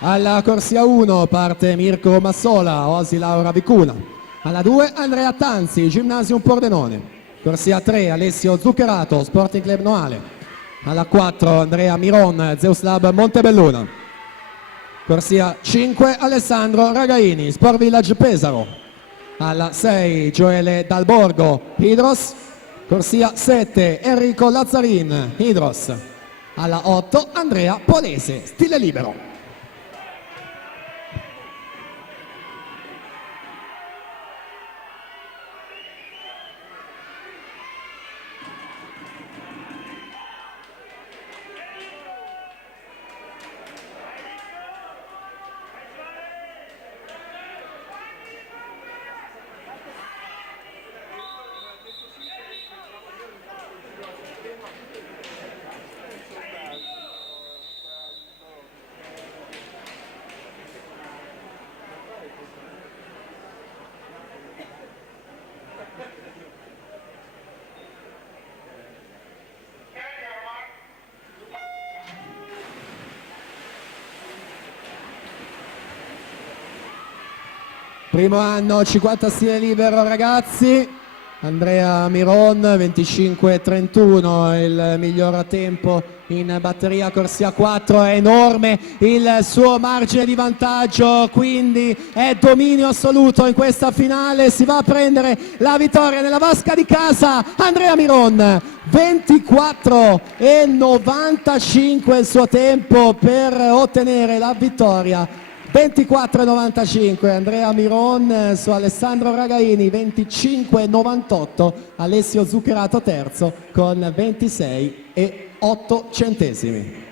Alla corsia 1 parte Mirko Massola, Osi Laura Vicuna. Alla 2 Andrea Tanzi, Gymnasium Pordenone. Corsia 3 Alessio Zuccherato, Sporting Club Noale. Alla 4 Andrea Miron, Zeus Lab Montebelluna. Corsia 5 Alessandro Ragaini, Sport Village Pesaro. Alla 6 Gioele Dalborgo, Hydros. Corsia 7 Enrico Lazzarin, Hydros. Alla 8 Andrea Polese, Stile Libero. Primo anno 50 stile libero ragazzi, Andrea Miron 25-31 il miglior tempo in batteria. Corsia 4 è enorme il suo margine di vantaggio, quindi è dominio assoluto in questa finale, si va a prendere la vittoria nella vasca di casa Andrea Miron. 24-95 il suo tempo per ottenere la vittoria. 24-95 Andrea Miron su Alessandro Ragaini, 25-98 Alessio Zuccherato terzo con 26 e 8 centesimi.